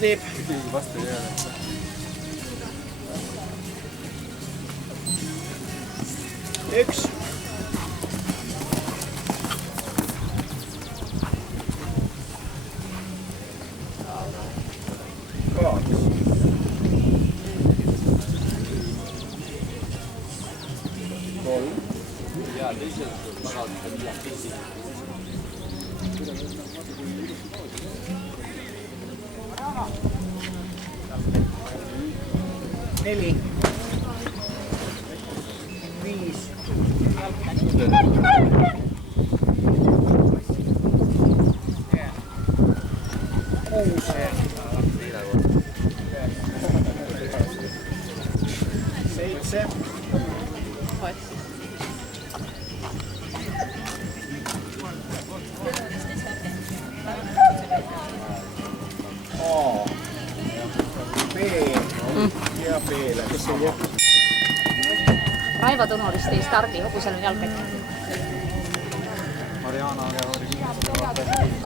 teeb? Keegi vastu ei jää. 1. 2. Ja, teised tagavad seda pihti. 4. 5. 6. 7. A. B. Ja B-le, kes ei jää? Raivo Tunurist ei stardi, Hobusel on jalgpall. Mariana oli